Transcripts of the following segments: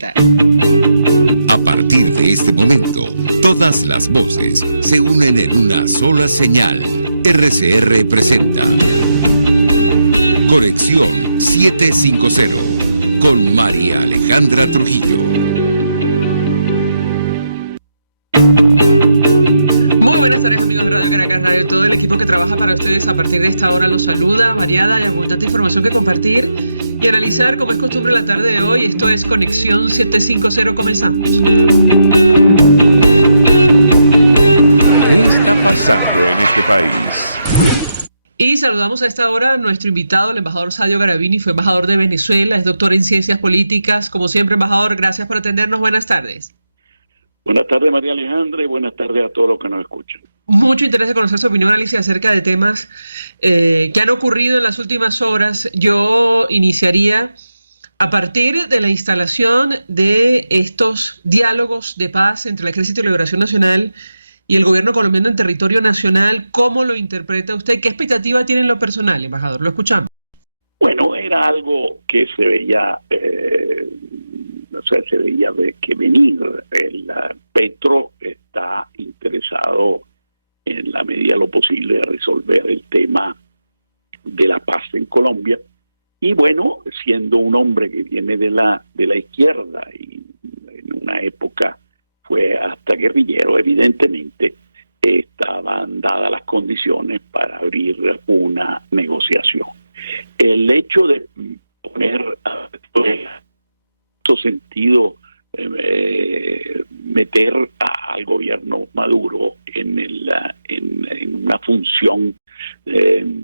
A partir de este momento, todas las voces se unen en una sola señal. RCR presenta Conexión 750 con María Alejandra Trujillo. Muy buenas tardes, amigos de Radio Caracas Radio. Todo el equipo que trabaja para ustedes a partir de esta hora los saluda, variada y abundante información que compartir y analizar como es costumbre la tarde de hoy. Esto es Conexión 750. Comenzamos. ¿Qué está pasando en este país? Y saludamos a esta hora a nuestro invitado, el embajador Sadio Garavini, fue embajador de Venezuela, es doctor en Ciencias Políticas. Como siempre, embajador, gracias por atendernos. Buenas tardes. Buenas tardes, María Alejandra, y buenas tardes a todos los que nos escuchan. Mucho interés de conocer su opinión, Alicia, acerca de temas que han ocurrido en las últimas horas. Yo iniciaría a partir de la instalación de estos diálogos de paz entre el Ejército de Liberación Nacional y el gobierno colombiano en territorio nacional. ¿Cómo lo interpreta usted? ¿Qué expectativa tiene en lo personal, embajador? Lo escuchamos. Bueno, era algo que se veía, que venir. Petro está interesado en la medida de lo posible de resolver el tema de la paz en Colombia. Y bueno, siendo un hombre que viene de la izquierda y en una época fue hasta guerrillero, evidentemente estaban dadas las condiciones para abrir una negociación. El hecho de poner en este sentido meter al gobierno Maduro en una función,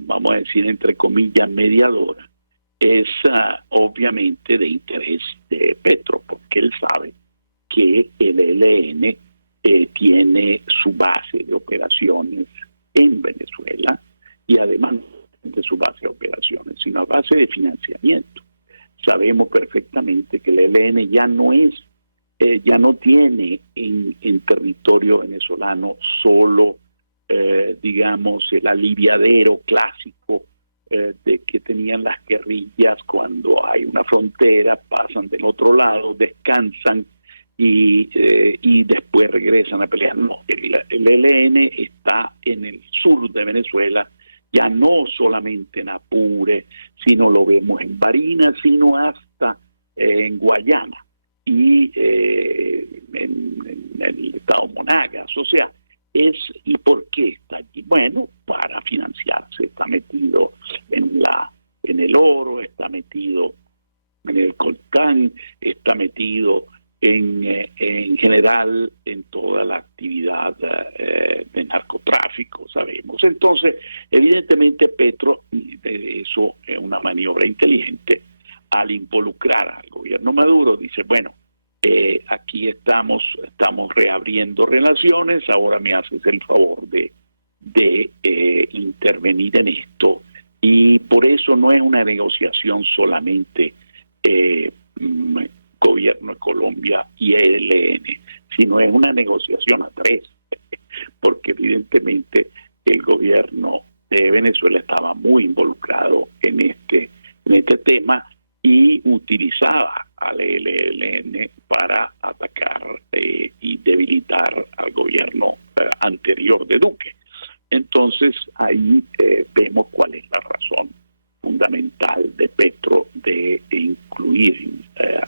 vamos a decir, entre comillas, mediadora, es obviamente de interés de Petro, porque él sabe que el ELN tiene su base de operaciones en Venezuela y además de su base de operaciones, sino a base de financiamiento. Sabemos perfectamente que el ELN ya no tiene en territorio venezolano solo, digamos, el aliviadero clásico de que tenían las guerrillas cuando hay una frontera, pasan del otro lado, descansan y después regresan a pelear. No, el ELN está en el sur de Venezuela, ya no solamente en Apure, sino lo vemos en Barinas, sino hasta en Guayana y en el estado Monagas. O sea, ¿y por qué está allí? Bueno, para financiarse. Está metido en el oro, está metido en el coltán, está metido en general en toda la actividad de narcotráfico, sabemos. Entonces, evidentemente Petro, eso es una maniobra inteligente, al involucrar al gobierno Maduro, dice, bueno, aquí estamos reabriendo relaciones, ahora me haces el favor de intervenir en esto, y por eso no es una negociación solamente gobierno de Colombia y ELN, sino es una negociación a tres, porque evidentemente el gobierno de Venezuela estaba muy involucrado en este tema y utilizaba al ELN para atacar y debilitar al gobierno anterior de Duque. Entonces ahí vemos cuál es la razón fundamental de Petro de incluir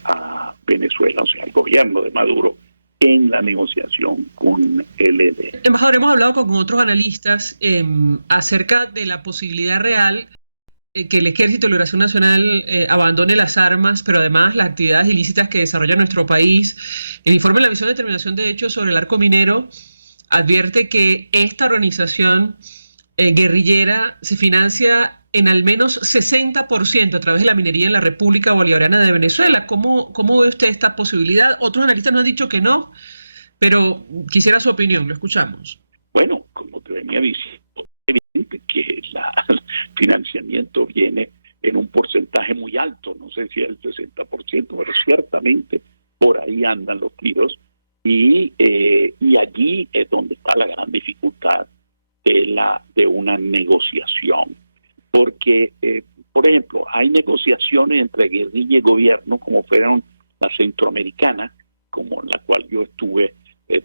a Venezuela, o sea, al gobierno de Maduro, en la negociación con el ELN. Embajador, hemos hablado con otros analistas acerca de la posibilidad real que el Ejército de Liberación Nacional abandone las armas, pero además las actividades ilícitas que desarrolla nuestro país. El informe de la Misión de Determinación de Hechos sobre el Arco Minero advierte que esta organización guerrillera se financia en al menos 60% a través de la minería en la República Bolivariana de Venezuela. ¿Cómo ve usted esta posibilidad? Otros analistas nos han dicho que no, pero quisiera su opinión, lo escuchamos. Bueno, como te venía diciendo, es evidente que el financiamiento viene en un porcentaje muy alto, no sé si es el 60%, pero ciertamente por ahí andan los tiros, y allí es donde está la gran dificultad de una negociación. Porque, por ejemplo, hay negociaciones entre guerrilla y gobierno, como fueron la centroamericana, como en la cual yo estuve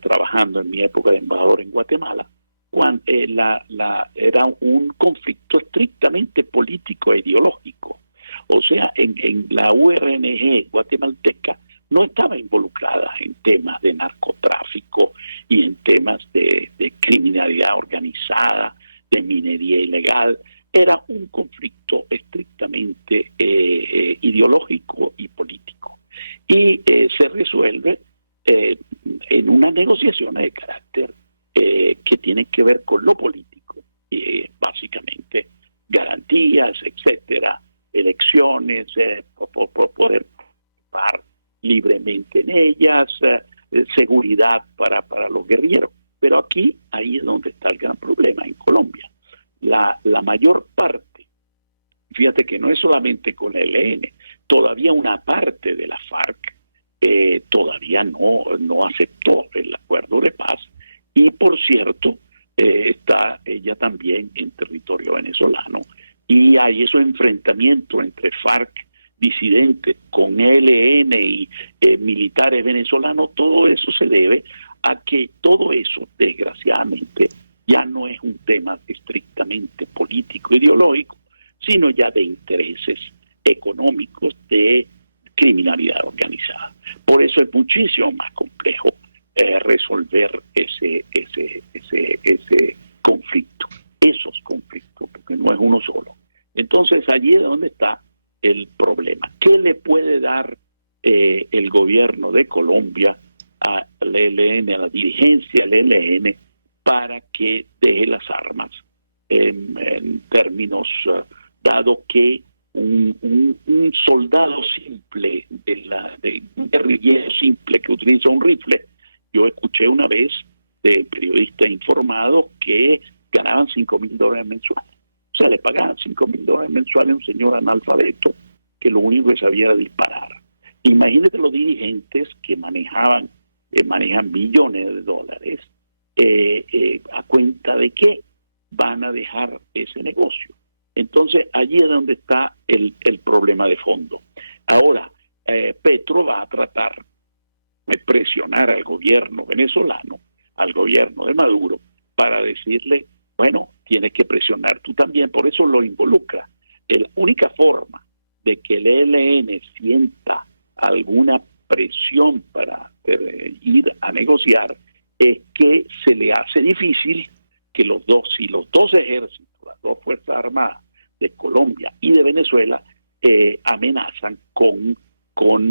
trabajando en mi época de embajador en Guatemala, cuando, era un conflicto estrictamente político e ideológico. O sea, en la URNG guatemalteca no estaba involucrada en temas de narcotráfico y en temas de criminalidad organizada, de minería ilegal. Era un conflicto estrictamente ideológico y político. Y se resuelve en unas negociaciones de carácter que tienen que ver con lo político, básicamente garantías, etcétera, elecciones, por poder participar libremente en ellas, seguridad para los guerrilleros. Pero aquí, ahí es donde está el gran problema, en Colombia. La mayor parte, fíjate que no es solamente con el ELN, todavía una parte de la FARC todavía no aceptó el acuerdo de paz, y por cierto, está ella también en territorio venezolano, y hay esos enfrentamientos entre FARC disidentes con ELN y militares venezolanos. Todo eso se debe a que todo eso, desgraciadamente, ya no es un tema estrictamente político, ideológico, sino ya de intereses económicos, de criminalidad organizada. Por eso es muchísimo más complejo resolver ese conflicto, esos conflictos, porque no es uno solo. Entonces, allí es donde está el problema. ¿Qué le puede dar el gobierno de Colombia al ELN, a la dirigencia del ELN, para que deje las armas en términos, dado que un soldado simple, de un guerrillero simple que utiliza un rifle? Yo escuché una vez de periodistas informados que ganaban $5,000 mensuales. O sea, le pagaban $5,000 mensuales a un señor analfabeto que lo único que sabía era disparar. Imagínate los dirigentes que manejan millones de dólares, a cuenta de que van a dejar ese negocio. Entonces, allí es donde está el problema de fondo. Ahora, Petro va a tratar de presionar al gobierno venezolano, al gobierno de Maduro, para decirle, bueno, tienes que presionar tú también. Por eso lo involucra. La única forma de que el ELN sienta alguna presión para ir a negociar es que se le hace difícil que los dos ejércitos, las dos fuerzas armadas de Colombia y de Venezuela amenazan con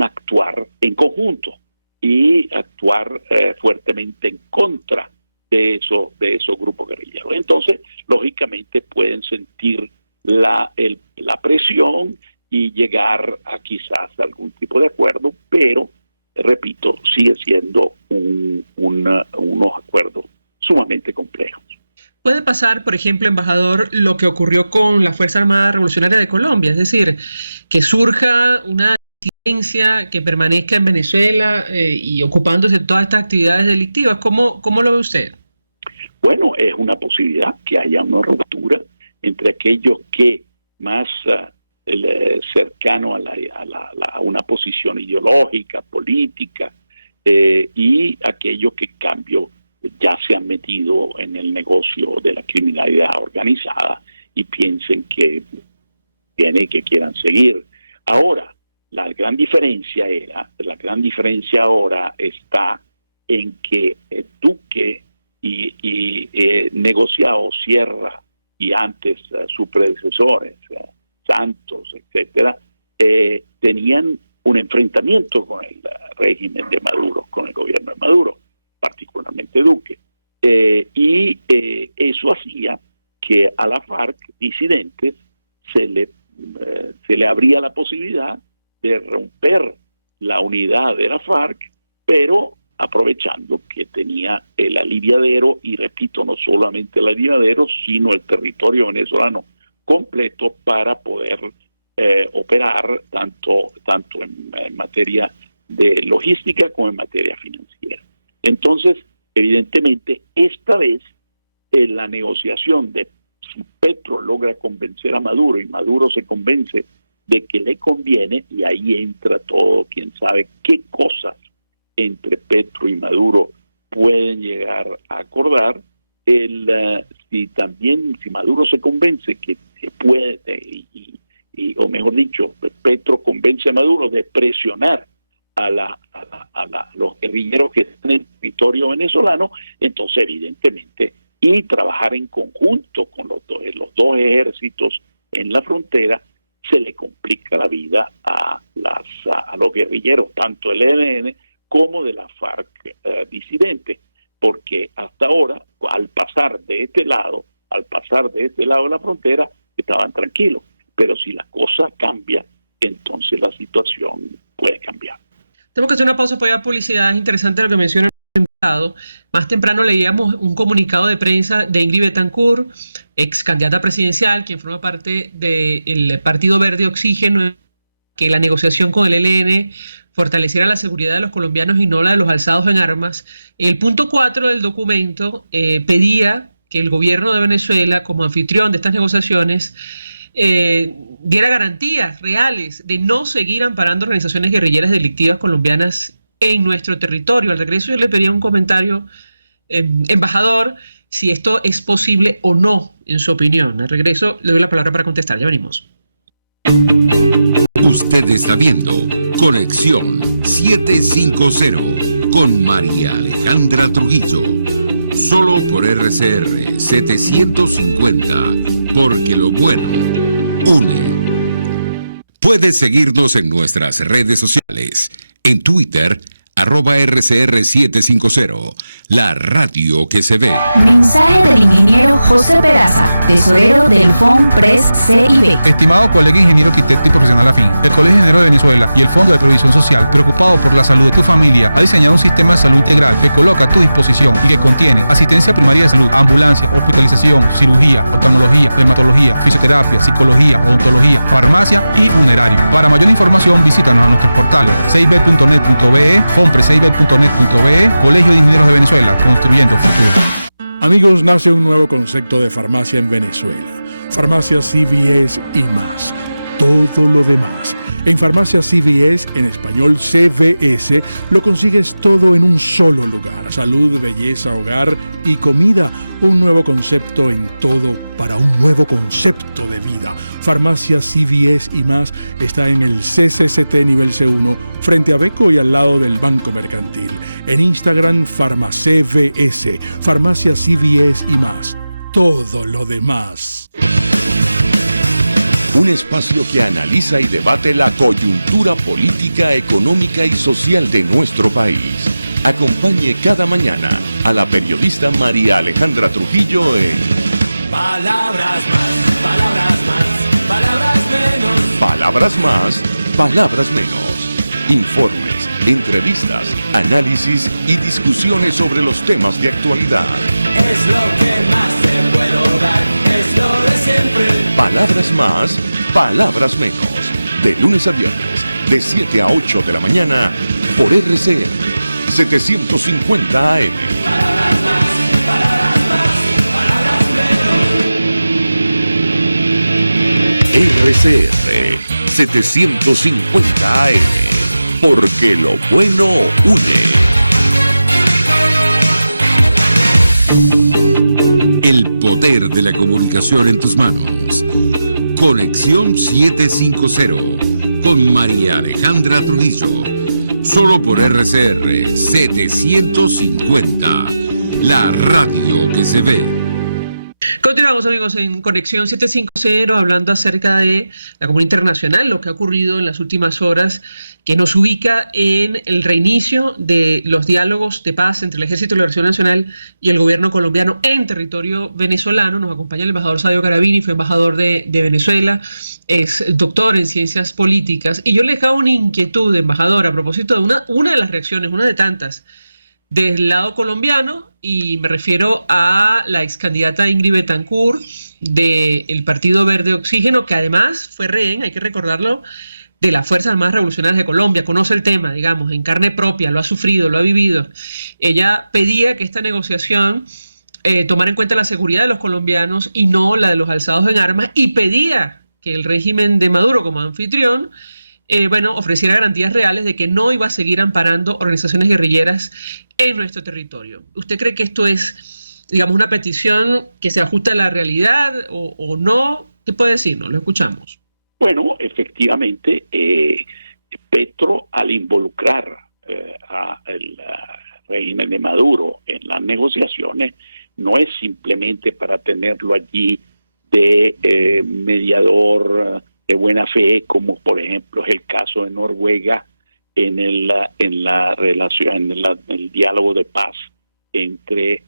actuar en conjunto y actuar fuertemente en contra de esos grupos guerrilleros. Entonces, lógicamente pueden sentir la presión y llegar a quizás algún tipo de acuerdo, pero repito, sigue siendo unos acuerdos sumamente complejos. Puede pasar, por ejemplo, embajador, lo que ocurrió con la Fuerza Armada Revolucionaria de Colombia, es decir, que surja una disidencia que permanezca en Venezuela y ocupándose de todas estas actividades delictivas. ¿Cómo lo ve usted? Bueno, es una posibilidad que haya y entre aquellos que más cercano a una posición ideológica, política, y aquellos que en cambio ya se han metido en el negocio de la criminalidad organizada y piensen que quieran seguir. Ahora, la gran diferencia ahora está en que Duque y negociado Sierra y antes sus predecesores, Santos, etcétera, tenían un enfrentamiento con el régimen de Maduro, con el gobierno de Maduro, particularmente Duque, y eso hacía que a la FARC disidentes se le abría la posibilidad de romper la unidad de la FARC, pero aprovechando que tenía el aliviadero, y repito, no solamente el aliviadero, sino el territorio venezolano completo para poder operar tanto en materia de logística como en materia financiera. Entonces, evidentemente, esta vez la negociación de si Petro logra convencer a Maduro y Maduro se convence de que le conviene, y ahí entra todo, quién sabe qué cosas entre Petro y Maduro pueden llegar a acordar, si Maduro se convence que se puede, o mejor dicho, Petro convence a Maduro de presionar a los guerrilleros que están en el territorio venezolano, entonces evidentemente, y trabajar en conjunto con los dos ejércitos en la frontera, se le complica la vida a los guerrilleros, tanto el ELN como de la FARC disidentes, porque hasta ahora, al pasar de este lado de la frontera, estaban tranquilos, pero si la cosa cambia, entonces la situación puede cambiar. Tengo que hacer una pausa para ir a publicidad. Es interesante lo que menciona el invitado. Más temprano leíamos un comunicado de prensa de Ingrid Betancourt, ex candidata presidencial, quien forma parte del Partido Verde Oxígeno, que la negociación con el ELN fortaleciera la seguridad de los colombianos y no la de los alzados en armas. El punto 4 del documento pedía que el gobierno de Venezuela, como anfitrión de estas negociaciones, diera garantías reales de no seguir amparando organizaciones guerrilleras delictivas colombianas en nuestro territorio. Al regreso yo le pedía un comentario, embajador, si esto es posible o no, en su opinión. Al regreso le doy la palabra para contestar. Ya venimos. Usted está viendo Conexión 750 con María Alejandra Trujillo. Solo por RCR 750, porque lo bueno une. Puedes seguirnos en nuestras redes sociales. En Twitter, @RCR750. La radio que se ve. Mensaje del ingeniero José Peraza, tesorero del FONPRES CIB. Estimado colega ingeniero arquitecto y profesional afín, el Colegio Ingeniero de Venezuela y el Fondo de Previsión Social, preocupado por la salud de tu familia, ha diseñado un sistema de salud integral que coloca a tu disposición y que contiene asistencia primaria de salud, ambulancia, hospitalización, cirugía, oftalmología, dermatología, fisioterapia, psicología, odontología, farmacia y funerario. Para mayor información, visítanos a nuestros portales cib.net.be, fonprescib.net.be, Colegio de Ingenieros de Venezuela, construyendo futuro. Amigos, nace un nuevo concepto de farmacia en Venezuela. Farmacia CVS y más. Todo lo demás. En Farmacia CVS, en español CVS, lo consigues todo en un solo lugar. Salud, belleza, hogar y comida. Un nuevo concepto en todo para un nuevo concepto de vida. Farmacia CVS y más está en el CCCT nivel C1, frente a Beco y al lado del Banco Mercantil. En Instagram, FarmaCVS. Farmacia CVS y más. Todo lo demás. Un espacio que analiza y debate la coyuntura política, económica y social de nuestro país. Acompañe cada mañana a la periodista María Alejandra Trujillo en Palabras más, palabras más, palabras menos. Palabras más, palabras menos. Informes, entrevistas, análisis y discusiones sobre los temas de actualidad. Es lo que más te puedo dar, es lo de siempre. Palabras más, palabras menos. De lunes a viernes, de 7 a 8 de la mañana, por RCR 750 AM. Palabras más, palabras más, palabras menos. RCR 750 AM. Porque lo bueno une. El poder de la comunicación en tus manos. Conexión 750 con María Alejandra Trujillo. Solo por RCR 750. La radio que se ve. Continuamos, amigos, en Conexión 750, hablando acerca de la comunidad internacional, lo que ha ocurrido en las últimas horas, que nos ubica en el reinicio de los diálogos de paz entre el Ejército de Liberación Nacional y el gobierno colombiano en territorio venezolano. Nos acompaña el embajador Sadio Carabini, fue embajador de Venezuela, es doctor en ciencias políticas. Y yo le dejaba una inquietud, embajador, a propósito de una de las reacciones, una de tantas, del lado colombiano, y me refiero a la ex candidata Ingrid Betancourt del Partido Verde Oxígeno, que además fue rehén, hay que recordarlo, de las Fuerzas Armadas Revolucionarias de Colombia, conoce el tema, digamos, en carne propia, lo ha sufrido, lo ha vivido. Ella pedía que esta negociación tomara en cuenta la seguridad de los colombianos y no la de los alzados en armas, y pedía que el régimen de Maduro como anfitrión, ofreciera garantías reales de que no iba a seguir amparando organizaciones guerrilleras en nuestro territorio. ¿Usted cree que esto es, digamos, una petición que se ajusta a la realidad o no? ¿Qué puede decirnos? Lo escuchamos. Bueno, efectivamente, Petro, al involucrar al régimen de Maduro en las negociaciones, no es simplemente para tenerlo allí de mediador de buena fe, como por ejemplo es el caso de Noruega en la relación, en el diálogo de paz entre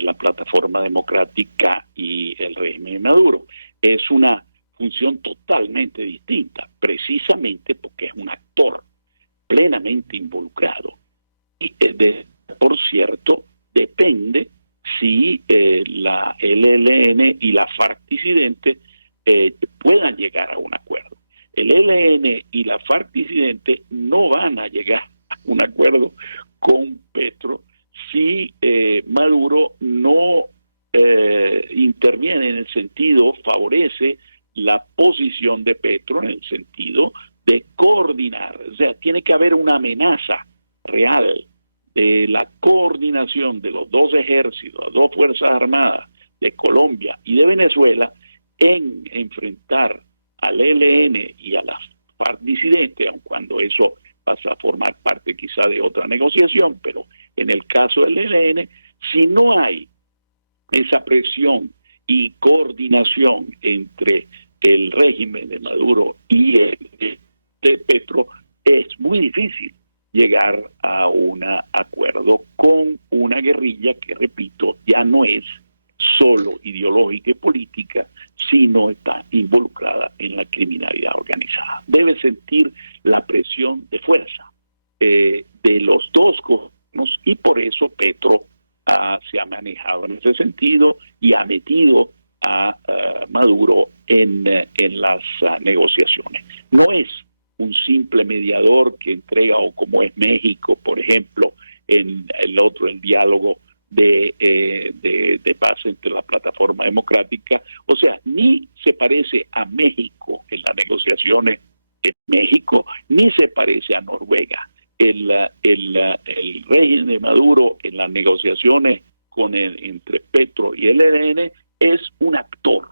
la plataforma democrática y el régimen de Maduro. Es una función totalmente distinta, precisamente porque es un actor plenamente involucrado. Y, por cierto, depende si la LLN y la FARC disidente puedan llegar a un acuerdo. El ELN y la FARC disidente no van a llegar a un acuerdo con Petro si Maduro no interviene en el sentido, favorece la posición de Petro en el sentido de coordinar. O sea, tiene que haber una amenaza real de la coordinación de los dos ejércitos, las dos fuerzas armadas de Colombia y de Venezuela en enfrentar al ELN y a la FARC disidente, aun cuando eso pasa a formar parte quizá de otra negociación, pero en el caso del ELN, si no hay esa presión y coordinación entre el régimen de Maduro y el de Petro, es muy difícil llegar a un acuerdo con una guerrilla que, repito, ya no es solo ideológica y política, sino está involucrada en la criminalidad organizada. Debe sentir la presión de fuerza de los dos gobiernos y por eso Petro se ha manejado en ese sentido y ha metido a Maduro en las negociaciones. No es un simple mediador que entrega, o como es México, por ejemplo, en el diálogo de paz entre la plataforma democrática, o sea, ni se parece a México en las negociaciones en México, ni se parece a Noruega. El régimen de Maduro en las negociaciones entre Petro y el ELN es un actor,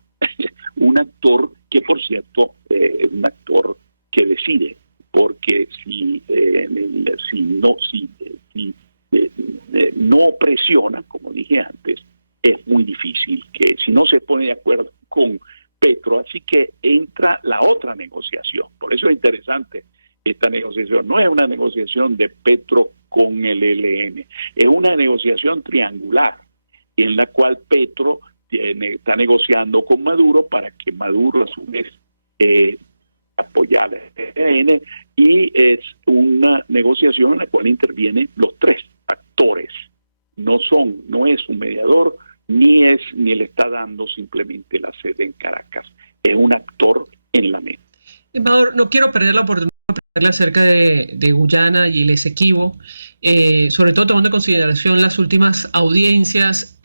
un actor que, por cierto, es un actor que decide, porque si no presiona, como dije antes, es muy difícil que, si no se pone de acuerdo con Petro, así que entra la otra negociación. Por eso es interesante esta negociación. No es una negociación de Petro con el ELN, es una negociación triangular en la cual Petro está negociando con Maduro para que Maduro a su vez apoyar al ELN, y es una negociación en la cual intervienen los tres actores. No es un mediador, ni le está dando simplemente la sede en Caracas. Es un actor en la mesa. Embajador, no quiero perder la oportunidad de preguntarle acerca de Guyana y el Esequibo, sobre todo tomando en consideración las últimas audiencias.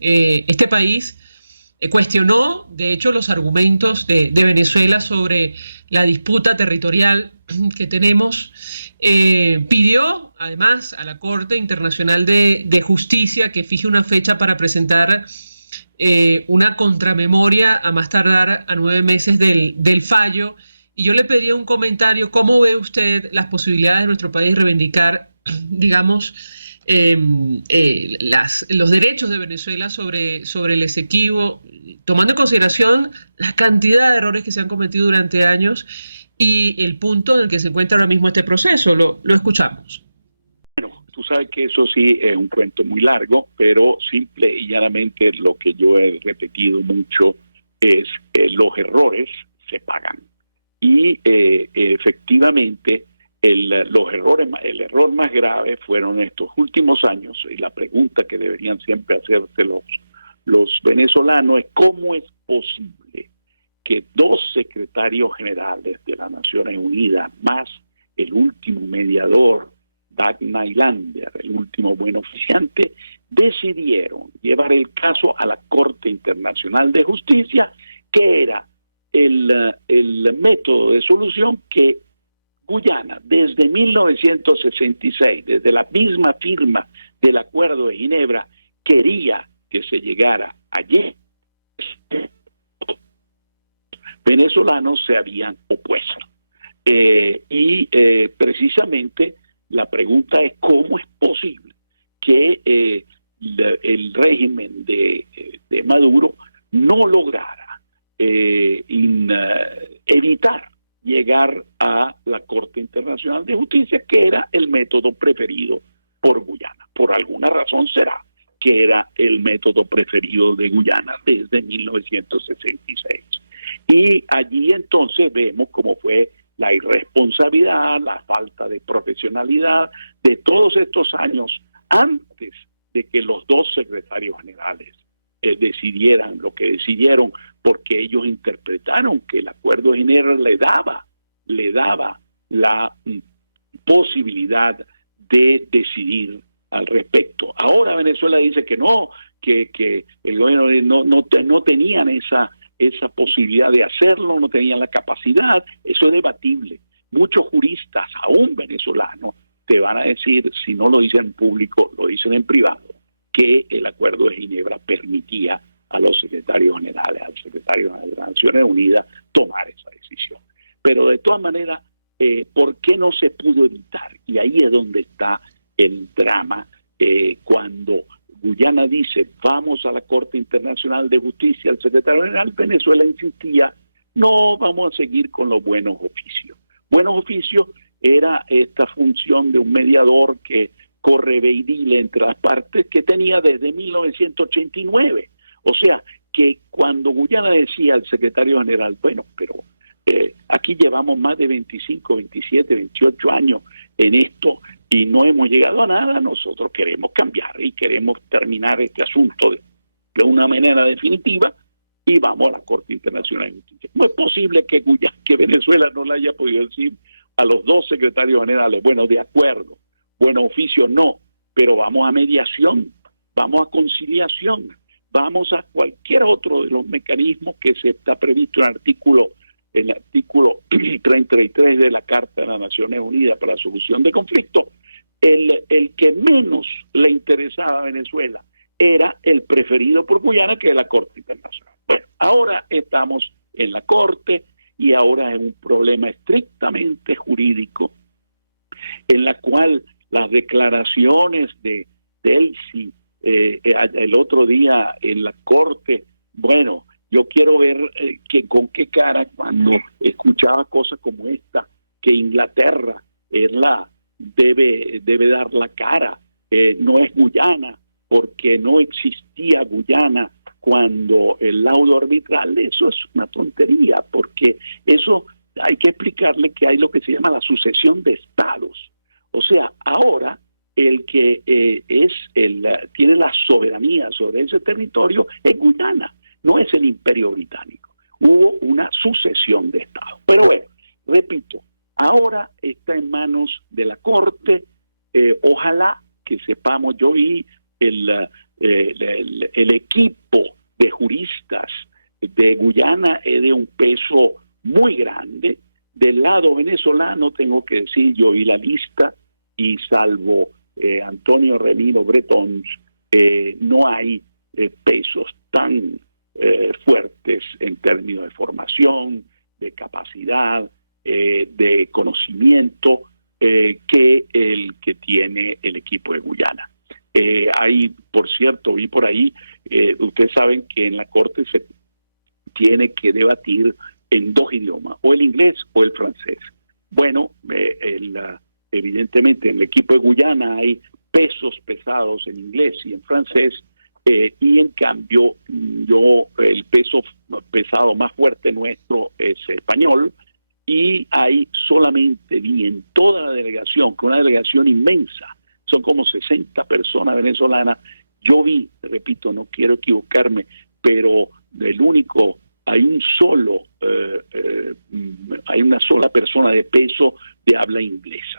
Este país cuestionó, de hecho, los argumentos de Venezuela sobre la disputa territorial que tenemos. Pidió, además, a la Corte Internacional de Justicia que fije una fecha para presentar una contramemoria a más tardar a 9 meses del fallo. Y yo le pediría un comentario. ¿Cómo ve usted las posibilidades de nuestro país reivindicar, digamos, los derechos de Venezuela sobre el Esequibo, tomando en consideración la cantidad de errores que se han cometido durante años y el punto en el que se encuentra ahora mismo este proceso? Lo escuchamos. Bueno, tú sabes que eso sí es un cuento muy largo, pero simple y llanamente lo que yo he repetido mucho es los errores se pagan. Y efectivamente el error más grave fueron estos últimos años, y la pregunta que deberían siempre hacerse los venezolanos es: ¿cómo es posible que 2 secretarios generales de las Naciones Unidas, más el último mediador, Dag Nylander, el último buen oficiante, decidieron llevar el caso a la Corte Internacional de Justicia, que era el método de solución que Guyana, desde 1966, desde la misma firma del Acuerdo de Ginebra, quería que se llegara allí. Venezolanos se habían opuesto. Precisamente la pregunta es cómo es posible que el régimen de Maduro no lograra evitar llegar a la Corte Internacional de Justicia, que era el método preferido por Guyana. Por alguna razón será que era el método preferido de Guyana desde 1966. Y allí entonces vemos cómo fue la irresponsabilidad, la falta de profesionalidad de todos estos años antes de que los dos secretarios generales decidieran lo que decidieron, porque ellos interpretaron que el Acuerdo de Ginebra le daba la posibilidad de decidir al respecto. Ahora Venezuela dice que no, que el gobierno no tenían esa posibilidad de hacerlo, no tenían la capacidad. Eso es debatible. Muchos juristas, aún venezolanos, te van a decir, si no lo dicen en público, lo dicen en privado, que el Acuerdo de Ginebra permitía a los secretarios generales, al secretario de las Naciones Unidas, tomar esa decisión. Pero de todas maneras, ¿por qué no se pudo evitar? Y ahí es donde está el drama, cuando Guyana dice, vamos a la Corte Internacional de Justicia, el secretario general, Venezuela insistía, no, vamos a seguir con los buenos oficios. Buenos oficios era esta función de un mediador que correveidile entre las partes que tenía desde 1989. O sea, que cuando Guyana decía al secretario general, bueno, pero aquí llevamos más de 25, 27, 28 años en esto y no hemos llegado a nada, nosotros queremos cambiar y queremos terminar este asunto de una manera definitiva y vamos a la Corte Internacional de Justicia. ¿Cómo es posible que Venezuela no le haya podido decir a los dos secretarios generales, bueno, de acuerdo, bueno, oficio no, pero vamos a mediación, vamos a conciliación, vamos a cualquier otro de los mecanismos que se está previsto en el artículo 33 de la Carta de las Naciones Unidas para la Solución de Conflictos? El que menos le interesaba a Venezuela era el preferido por Guyana, que es la Corte Internacional. Bueno, ahora estamos en la Corte y ahora es un problema estrictamente jurídico en la cual las declaraciones de Delcy el otro día en la Corte, bueno, yo quiero ver con qué cara cuando escuchaba cosas como esta, que Inglaterra debe dar la cara, no es Guyana, porque no existía Guyana cuando el laudo arbitral. Eso es una tontería, porque eso hay que explicarle que hay lo que se llama la sucesión de estados. O sea, ahora el que tiene la soberanía sobre ese territorio es Guyana, no es el Imperio Británico. Hubo una sucesión de estados. Pero bueno, repito, ahora está en manos de la Corte. Ojalá que sepamos, yo vi el equipo de juristas de Guyana es de un peso muy grande. Del lado venezolano, tengo que decir, yo vi la lista y salvo Antonio Remiro Bretón, no hay pesos tan fuertes en términos de formación, de capacidad, de conocimiento que el que tiene el equipo de Guyana. Por cierto, vi por ahí, ustedes saben que en la Corte se tiene que debatir en dos idiomas, o el inglés o el francés. Bueno, evidentemente en el equipo de Guyana hay pesos pesados en inglés y en francés, y en cambio el peso pesado más fuerte nuestro es español, y hay solamente, vi en toda la delegación, que una delegación inmensa, son como 60 personas venezolanas, yo vi, repito, no quiero equivocarme, pero hay una sola persona de peso de habla inglesa.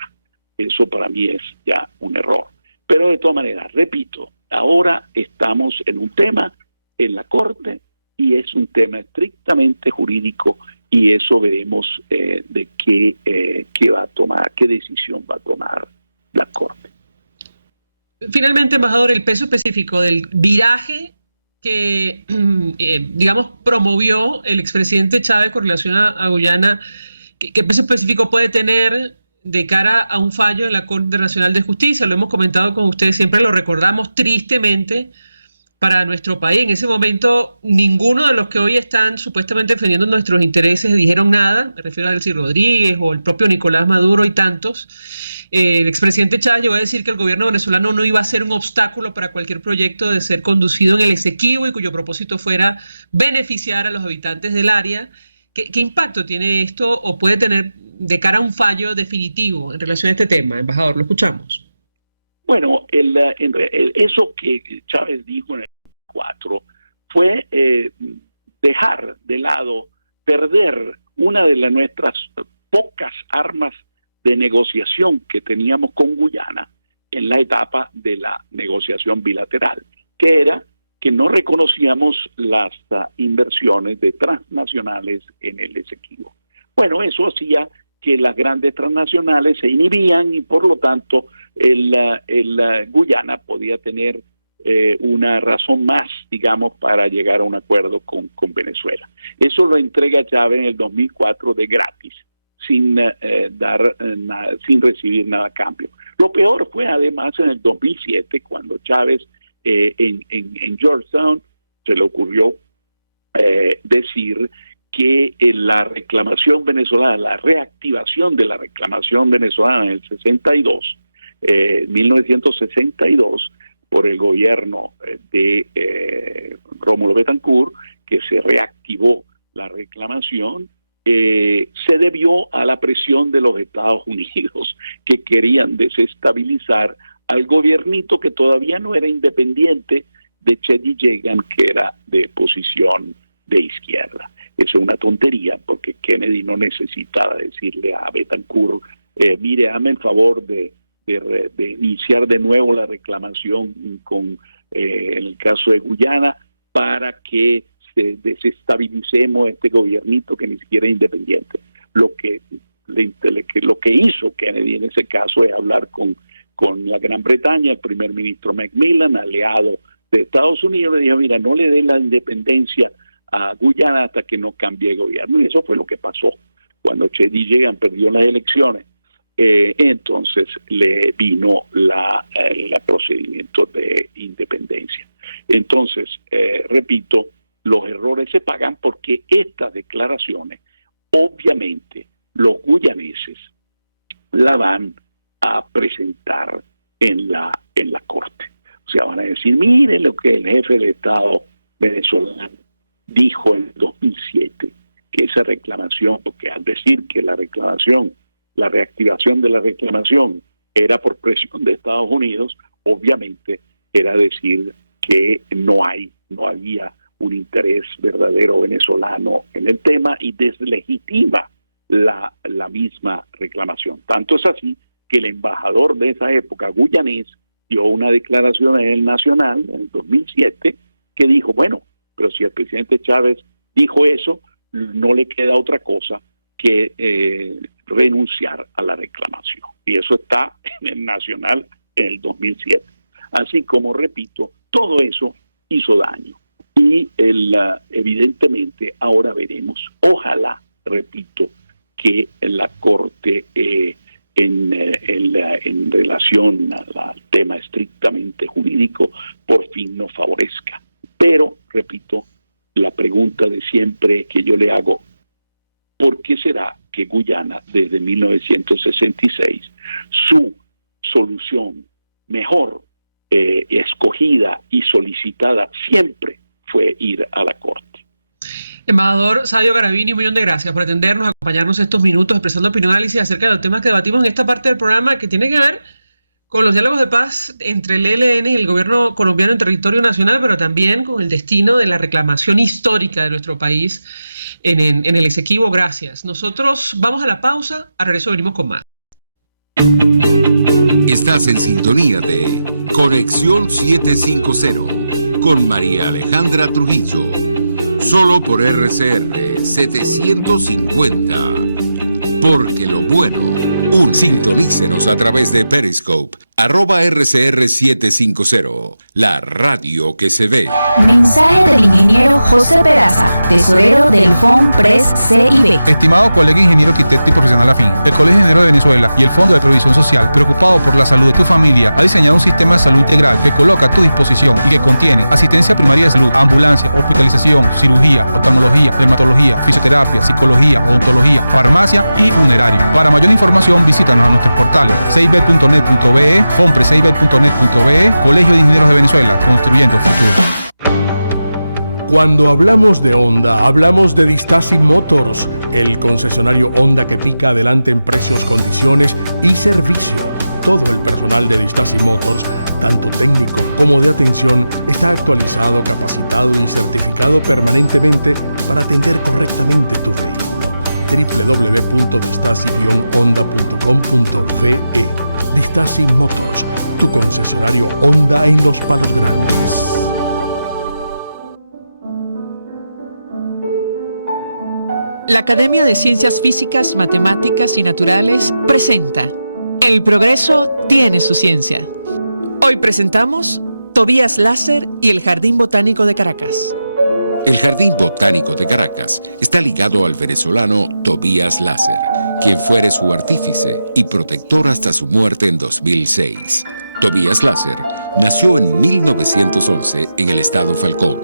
Eso para mí es ya un error. Pero de todas maneras, repito, ahora estamos en un tema en la Corte y es un tema estrictamente jurídico, y eso veremos de qué va a tomar, qué decisión va a tomar la Corte. Finalmente, embajador, el peso específico del viraje que, digamos, promovió el expresidente Chávez con relación a Guyana, ¿qué peso específico puede tener de cara a un fallo en la Corte Internacional de Justicia? Lo hemos comentado con ustedes, siempre lo recordamos tristemente para nuestro país. En ese momento, ninguno de los que hoy están supuestamente defendiendo nuestros intereses dijeron nada. Me refiero a Delcy Rodríguez o el propio Nicolás Maduro y tantos. El expresidente Chávez llegó a decir que el gobierno venezolano no iba a ser un obstáculo para cualquier proyecto de ser conducido en el Esequibo y cuyo propósito fuera beneficiar a los habitantes del área. ¿Qué impacto tiene esto o puede tener de cara a un fallo definitivo en relación a este tema? Embajador, lo escuchamos. Bueno, eso que Chávez dijo en el 4 fue dejar de lado, perder una de nuestras pocas armas de negociación que teníamos con Guyana en la etapa de la negociación bilateral, que era que no reconocíamos las inversiones de transnacionales en el Esequibo. Bueno, eso hacía que las grandes transnacionales se inhibían y por lo tanto el Guyana podía tener una razón más, digamos, para llegar a un acuerdo con Venezuela. Eso lo entrega Chávez en el 2004 de gratis, sin sin recibir nada a cambio. Lo peor fue además en el 2007, cuando Chávez en Georgetown se le ocurrió decir que la reclamación venezolana, la reactivación de la reclamación venezolana en el 1962, por el gobierno de Rómulo Betancourt, que se reactivó la reclamación, se debió a la presión de los Estados Unidos, que querían desestabilizar al gobiernito que todavía no era independiente de Cheddi Yegan, que era de posición de izquierda. Eso es una tontería, porque Kennedy no necesitaba decirle a Betancourt, mire, hazme el favor de iniciar de nuevo la reclamación en el caso de Guyana, para que desestabilicemos este gobiernito que ni siquiera es independiente. Lo que hizo Kennedy en ese caso es hablar con la Gran Bretaña, el primer ministro Macmillan, aliado de Estados Unidos, le dijo, mira, no le dé la independencia a Guyana hasta que no cambie de gobierno. Y eso fue lo que pasó cuando Cheddi Yegan perdió las elecciones. Entonces le vino el procedimiento de independencia. Entonces, repito, los errores se pagan porque estas declaraciones, obviamente, los guyaneses la van a presentar en la Corte. O sea, van a decir, miren lo que el jefe de Estado venezolano dijo en 2007, que esa reclamación, porque al decir que la reactivación de la reclamación era por presión de Estados Unidos, obviamente era decir que no había un interés verdadero venezolano en el tema y deslegitima la misma reclamación. Tanto es así que el embajador de esa época, guyanés, dio una declaración en el Nacional en el 2007 que dijo, bueno, pero si el presidente Chávez dijo eso, no le queda otra cosa que renunciar a la reclamación. Y eso está en el Nacional en el 2007. Así como, repito, todo eso hizo daño. Y evidentemente ahora veremos, ojalá, repito, que la Corte en relación al tema estrictamente jurídico por fin nos favorezca. Pero, repito, la pregunta de siempre que yo le hago, ¿por qué será que Guyana desde 1966 su solución mejor escogida y solicitada siempre fue ir a la Corte? Embajador Sadio Garavini, un millón de gracias por atendernos, acompañarnos estos minutos, expresando opinión y análisis acerca de los temas que debatimos en esta parte del programa, que tiene que ver con los diálogos de paz entre el ELN y el gobierno colombiano en territorio nacional, pero también con el destino de la reclamación histórica de nuestro país en el Esequibo. Gracias. Nosotros vamos a la pausa, a regreso venimos con más. Estás en sintonía de Conexión 750 con María Alejandra Trujillo. Solo por RCR 750. Porque lo bueno une. Sintonícenos a través de Periscope, @RCR750. La radio que se ve. Mensaje del ingeniero José Peraza, tesorero del FONPRES CIB. Estimado colega ingeniero arquitecto y profesional afín, el Colegio de Ingenieros de Venezuela y el Fondo de Previsión Social, preocupado por la salud de tu familia, ha diseñado un sistema de salud integral que coloca a tu disposición y que contiene asistencia primaria de salud, ambulancia, hospitalización, cirugía, oftalmología, dermatología, fisioterapia, psicología, odontología, farmacia y funerario. Para mayor información, visítanos a nuestros portales cib.net.be, fonprescib.net.be, Colegio de Ingenieros de Venezuela, construyendo futuro. Cuando hablamos de Honda, hablamos de Distasi Motors, el concesionario Honda que pica adelante en precios, condiciones y servicio. Todo el personal de Distasi Motors, tanto técnico como de atención, está actualizado, capacitado y certificado permanentemente para atender correctamente tu vehículo. www.distasi-honda.com.ve. Distasi Motors, tu concesionario Honda en Los Palos Grandes. La Academia de Ciencias Físicas, Matemáticas y Naturales presenta El progreso tiene su ciencia. Hoy presentamos Tobías Lasser y el Jardín Botánico de Caracas. El Jardín Botánico de Caracas está ligado al venezolano Tobías Lasser, quien fuera su artífice y protector hasta su muerte en 2006. Tobías Lasser nació en 1911 en el estado Falcón.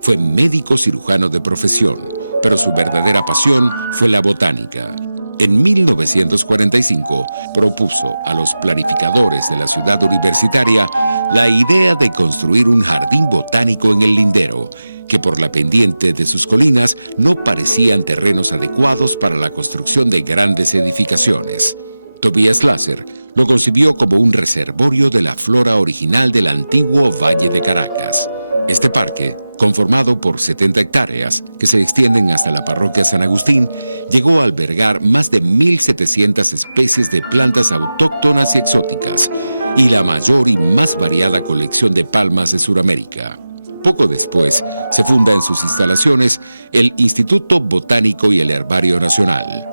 Fue médico cirujano de profesión, pero su verdadera pasión fue la botánica. En 1945 propuso a los planificadores de la ciudad universitaria la idea de construir un jardín botánico en el Lindero, que por la pendiente de sus colinas no parecían terrenos adecuados para la construcción de grandes edificaciones. Tobías Lasser lo concibió como un reservorio de la flora original del antiguo Valle de Caracas. Este parque, conformado por 70 hectáreas que se extienden hasta la parroquia San Agustín, llegó a albergar más de 1.700 especies de plantas autóctonas y exóticas y la mayor y más variada colección de palmas de Sudamérica. Poco después, se funda en sus instalaciones el Instituto Botánico y el Herbario Nacional.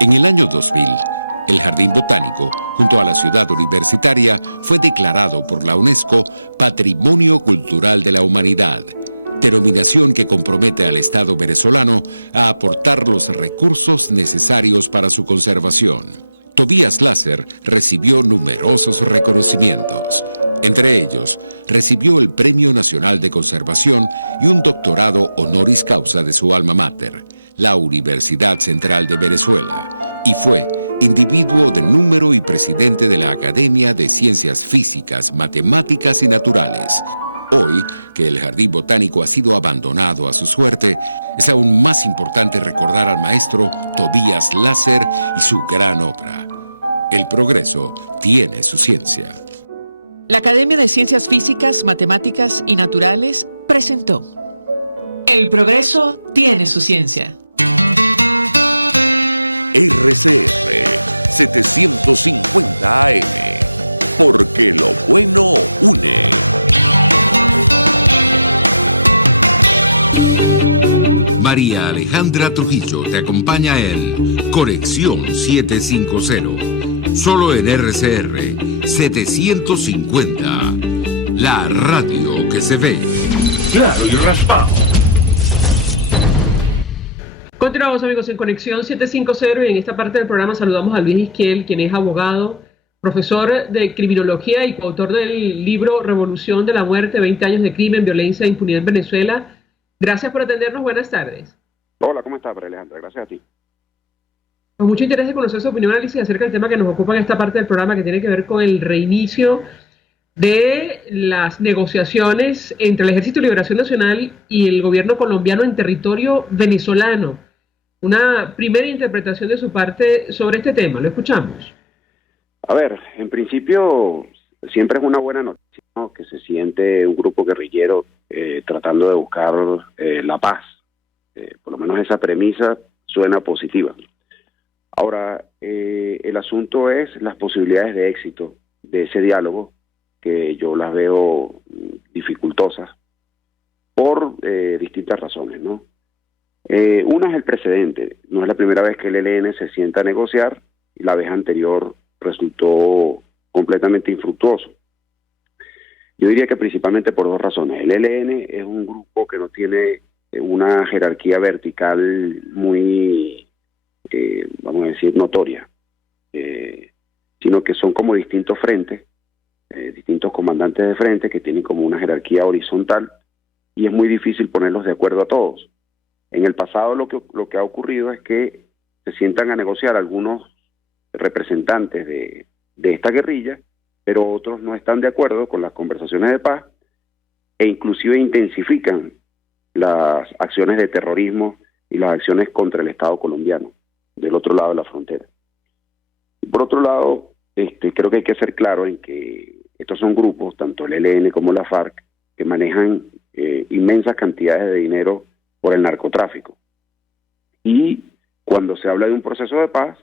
En el año 2000, el Jardín Botánico, junto a la ciudad universitaria, fue declarado por la UNESCO Patrimonio Cultural de la Humanidad, denominación que compromete al Estado venezolano a aportar los recursos necesarios para su conservación. Tobías Lasser recibió numerosos reconocimientos. Entre ellos, recibió el Premio Nacional de Conservación y un doctorado honoris causa de su alma mater, la Universidad Central de Venezuela, y fue individuo de número y presidente de la Academia de Ciencias Físicas, Matemáticas y Naturales. Hoy, que el Jardín Botánico ha sido abandonado a su suerte, es aún más importante recordar al maestro Tobías Lasser y su gran obra. El progreso tiene su ciencia. La Academia de Ciencias Físicas, Matemáticas y Naturales presentó El progreso tiene su ciencia. RCR 750 AM. Porque lo bueno une. María Alejandra Trujillo te acompaña en Conexión 750. Solo en RCR 750. La radio que se ve. Claro y raspado. Continuamos, amigos, en Conexión 750 y en esta parte del programa saludamos a Luis Isquiel, quien es abogado, profesor de criminología y coautor del libro Revolución de la Muerte, 20 años de crimen, violencia e impunidad en Venezuela. Gracias por atendernos, buenas tardes. Hola, ¿cómo estás, María Alejandra? Gracias a ti. Con mucho interés de conocer su opinión, análisis acerca del tema que nos ocupa en esta parte del programa, que tiene que ver con el reinicio de las negociaciones entre el Ejército de Liberación Nacional y el gobierno colombiano en territorio venezolano. Una primera interpretación de su parte sobre este tema, lo escuchamos. A ver, en principio siempre es una buena noticia, ¿no?, que se siente un grupo guerrillero tratando de buscar la paz. Por lo menos esa premisa suena positiva. Ahora, el asunto es las posibilidades de éxito de ese diálogo, que yo las veo dificultosas por distintas razones, ¿no? Una es el precedente. No es la primera vez que el ELN se sienta a negociar y la vez anterior resultó completamente infructuoso. Yo diría que principalmente por dos razones. El ELN es un grupo que no tiene una jerarquía vertical muy, vamos a decir, notoria, sino que son como distintos frentes, distintos comandantes de frente que tienen como una jerarquía horizontal y es muy difícil ponerlos de acuerdo a todos. En el pasado lo que ha ocurrido es que se sientan a negociar algunos representantes de esta guerrilla, pero otros no están de acuerdo con las conversaciones de paz e inclusive intensifican las acciones de terrorismo y las acciones contra el Estado colombiano del otro lado de la frontera. Por otro lado, creo que hay que ser claro en que estos son grupos, tanto el ELN como la FARC, que manejan inmensas cantidades de dinero por el narcotráfico. Y cuando se habla de un proceso de paz,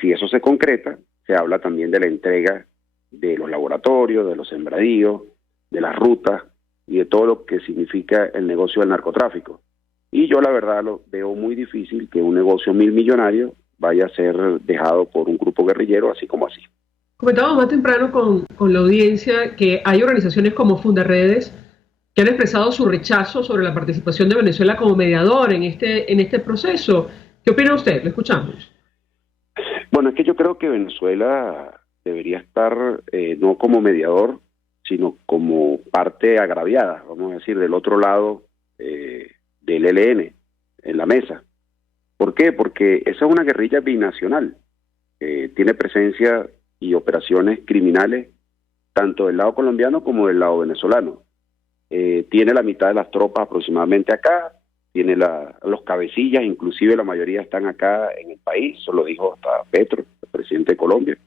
si eso se concreta, se habla también de la entrega de los laboratorios, de los sembradíos, de las rutas y de todo lo que significa el negocio del narcotráfico. Y yo la verdad lo veo muy difícil que un negocio millonario vaya a ser dejado por un grupo guerrillero así como así. Comentábamos más temprano con la audiencia que hay organizaciones como Fundaredes que han expresado su rechazo sobre la participación de Venezuela como mediador en este proceso. ¿Qué opina usted? Lo escuchamos. Bueno, es que yo creo que Venezuela debería estar no como mediador, sino como parte agraviada, vamos a decir, del otro lado del ELN, en la mesa. ¿Por qué? Porque esa es una guerrilla binacional. Tiene presencia y operaciones criminales tanto del lado colombiano como del lado venezolano. Tiene la mitad de las tropas aproximadamente acá, tiene los cabecillas, inclusive la mayoría están acá en el país, eso lo dijo hasta Petro, el presidente de Colombia,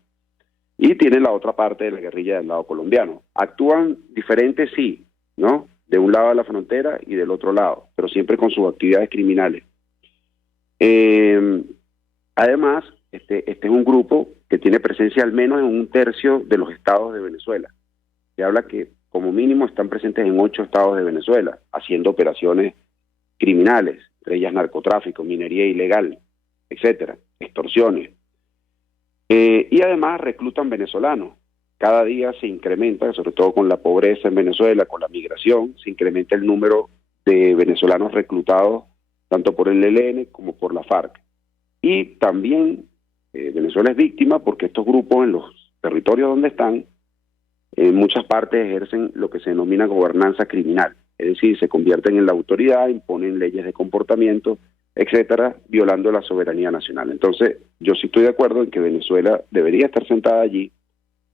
y tiene la otra parte de la guerrilla del lado colombiano. Actúan diferentes, sí, ¿no? De un lado de la frontera y del otro lado, pero siempre con sus actividades criminales. Además, este es un grupo que tiene presencia al menos en 1/3 de los estados de Venezuela. Se habla que como mínimo están presentes en 8 estados de Venezuela, haciendo operaciones criminales, entre ellas narcotráfico, minería ilegal, etcétera, extorsiones. Y además reclutan venezolanos. Cada día se incrementa, sobre todo con la pobreza en Venezuela, con la migración, se incrementa el número de venezolanos reclutados tanto por el ELN como por la FARC. Y también Venezuela es víctima porque estos grupos en los territorios donde están, en muchas partes ejercen lo que se denomina gobernanza criminal, es decir, se convierten en la autoridad, imponen leyes de comportamiento, etcétera, violando la soberanía nacional. Entonces, yo sí estoy de acuerdo en que Venezuela debería estar sentada allí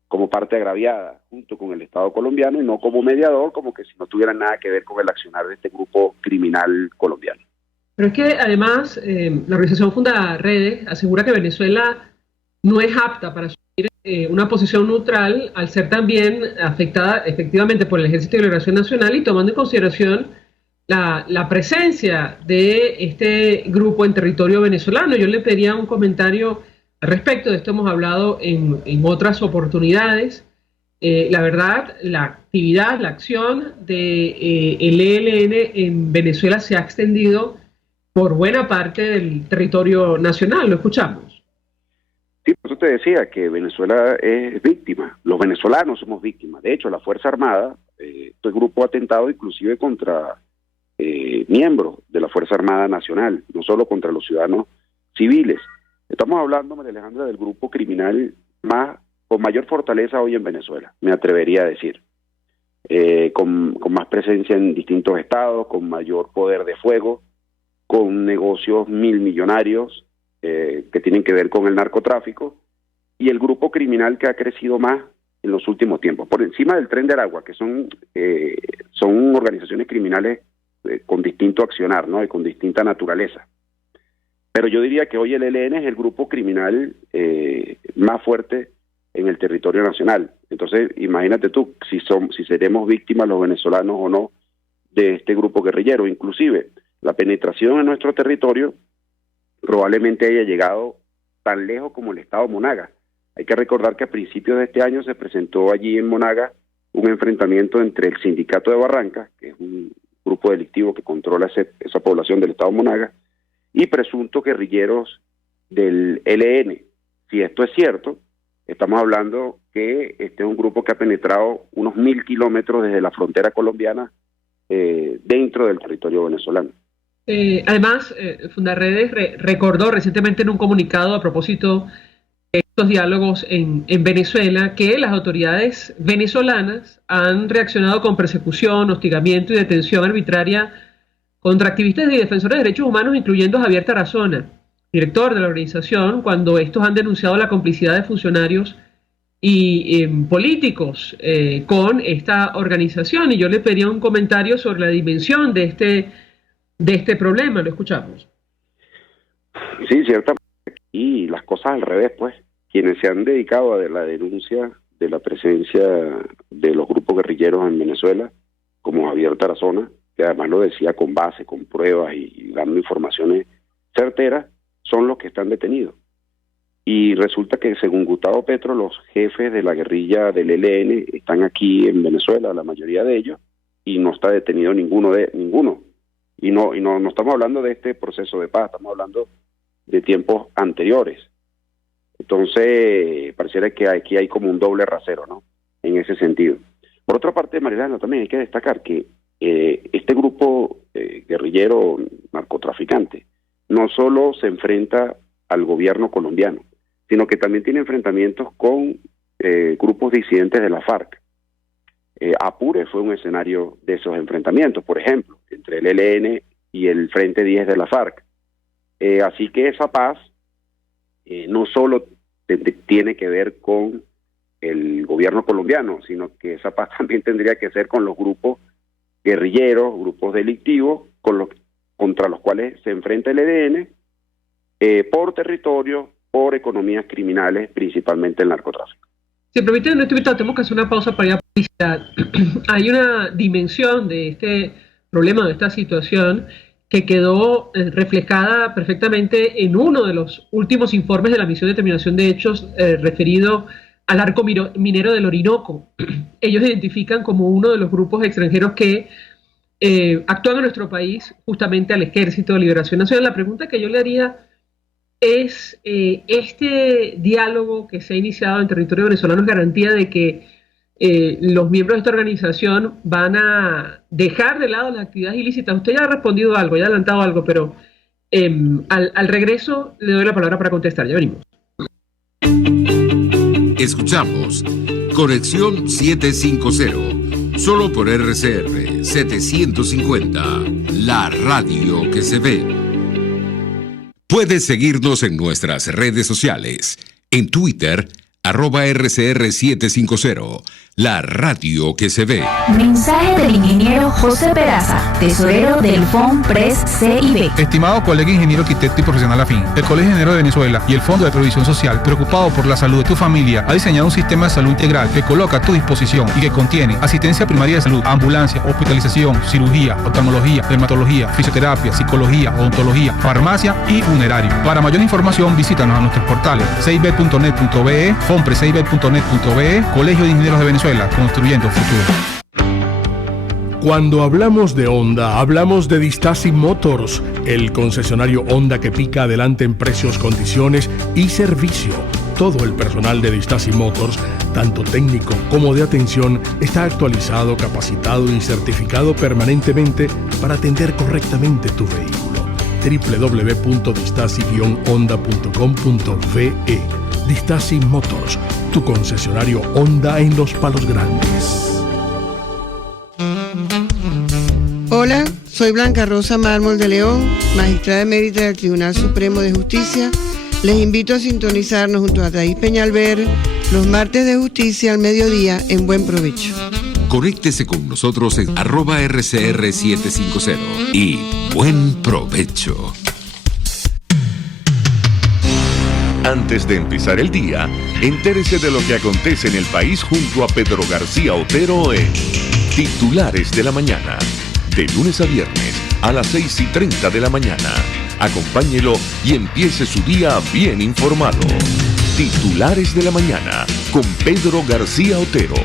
como parte agraviada, junto con el Estado colombiano, y no como mediador, como que si no tuviera nada que ver con el accionar de este grupo criminal colombiano. Pero es que además la organización Fundaredes asegura que Venezuela no es apta para asumir una posición neutral al ser también afectada efectivamente por el Ejército de Liberación Nacional y tomando en consideración la presencia de este grupo en territorio venezolano. Yo le pediría un comentario al respecto de esto, hemos hablado en otras oportunidades. La verdad, la actividad, la acción de el ELN en Venezuela se ha extendido por buena parte del territorio nacional, lo escuchamos. Sí, por eso te decía que Venezuela es víctima, los venezolanos somos víctimas. De hecho, la Fuerza Armada, este grupo ha atentado inclusive contra miembros de la Fuerza Armada Nacional, no solo contra los ciudadanos civiles. Estamos hablando, María Alejandra, del grupo criminal con mayor fortaleza hoy en Venezuela, me atrevería a decir, con más presencia en distintos estados, con mayor poder de fuego, con negocios millonarios que tienen que ver con el narcotráfico, y el grupo criminal que ha crecido más en los últimos tiempos, por encima del Tren de Aragua, que son organizaciones criminales con distinto accionar, ¿no? Y con distinta naturaleza. Pero yo diría que hoy el ELN es el grupo criminal más fuerte en el territorio nacional. Entonces, imagínate tú, si seremos víctimas los venezolanos o no de este grupo guerrillero. Inclusive, la penetración en nuestro territorio probablemente haya llegado tan lejos como el estado Monaga. Hay que recordar que a principios de este año se presentó allí en Monaga un enfrentamiento entre el sindicato de Barrancas, que es un grupo delictivo que controla esa población del estado Monagas, y presuntos guerrilleros del ELN. Si esto es cierto, estamos hablando que este es un grupo que ha penetrado unos 1.000 kilómetros desde la frontera colombiana dentro del territorio venezolano. Además, Fundarredes recordó recientemente en un comunicado a propósito de estos diálogos en Venezuela que las autoridades venezolanas han reaccionado con persecución, hostigamiento y detención arbitraria contra activistas y defensores de derechos humanos, incluyendo a Javier Tarazona, director de la organización, cuando estos han denunciado la complicidad de funcionarios y políticos con esta organización. Y yo le pedía un comentario sobre la dimensión de este problema. Lo escuchamos. Sí, ciertamente. Y las cosas al revés, pues. Quienes se han dedicado a la denuncia de la presencia de los grupos guerrilleros en Venezuela, como Javier Tarazona, que además lo decía con base, con pruebas y dando informaciones certeras, son los que están detenidos. Y resulta que según Gustavo Petro, los jefes de la guerrilla del ELN están aquí en Venezuela, la mayoría de ellos, y no está detenido ninguno. Y no estamos hablando de este proceso de paz, estamos hablando de tiempos anteriores. Entonces, pareciera que aquí hay como un doble rasero, ¿no? En ese sentido. Por otra parte, Marilena, también hay que destacar que este grupo guerrillero narcotraficante no solo se enfrenta al gobierno colombiano, sino que también tiene enfrentamientos con grupos disidentes de la FARC. Apure fue un escenario de esos enfrentamientos, por ejemplo, entre el ELN y el Frente 10 de la FARC. Así que esa paz no solo tiene que ver con el gobierno colombiano, sino que esa paz también tendría que ser con los grupos guerrilleros, grupos delictivos, contra los cuales se enfrenta el ELN, por territorio, por economías criminales, principalmente el narcotráfico. Si permiten, nuestro invitado, tenemos que hacer una pausa para ir a publicidad. Hay una dimensión de este problema, de esta situación, que quedó reflejada perfectamente en uno de los últimos informes de la Misión de Determinación de Hechos referido al arco minero del Orinoco. Ellos identifican como uno de los grupos extranjeros que actúan en nuestro país justamente al Ejército de Liberación Nacional. La pregunta que yo le haría es, ¿este diálogo que se ha iniciado en territorio venezolano es garantía de que los miembros de esta organización van a dejar de lado las actividades ilícitas? Usted ya ha respondido algo, ya ha adelantado algo, pero al regreso le doy la palabra para contestar. Ya venimos. Escuchamos Conexión 750, solo por RCR 750, la radio que se ve. Puedes seguirnos en nuestras redes sociales, en Twitter, @RCR750, la radio que se ve. Mensaje del ingeniero José Peraza, tesorero del FONPRES CIB. Estimado colega ingeniero arquitecto y profesional afín, el Colegio Ingeniero de Venezuela y el Fondo de Previsión Social, preocupado por la salud de tu familia, ha diseñado un sistema de salud integral que coloca a tu disposición y que contiene asistencia primaria de salud, ambulancia, hospitalización, cirugía, oftalmología, dermatología, fisioterapia, psicología, odontología, farmacia y funerario. Para mayor información, visítanos a nuestros portales cib.net.be, fonprescib.net.be, Colegio de Ingenieros de Venezuela, construyendo futuro. Cuando hablamos de Honda, hablamos de Distasi Motors, el concesionario Honda que pica adelante en precios, condiciones y servicio. Todo el personal de Distasi Motors, tanto técnico como de atención, está actualizado, capacitado y certificado permanentemente para atender correctamente tu vehículo. www.distasi-honda.com.ve. Distasi Motors, tu concesionario Honda en Los Palos Grandes. Hola, soy Blanca Rosa Mármol de León, magistrada emérita del Tribunal Supremo de Justicia. Les invito a sintonizarnos junto a Thais Peñalver los martes de justicia al mediodía en Buen Provecho. Conéctese con nosotros en @RCR750 y buen provecho. Antes de empezar el día, entérese de lo que acontece en el país junto a Pedro García Otero en Titulares de la Mañana. De lunes a viernes a las 6:30 de la mañana. Acompáñelo y empiece su día bien informado. Titulares de la Mañana con Pedro García Otero.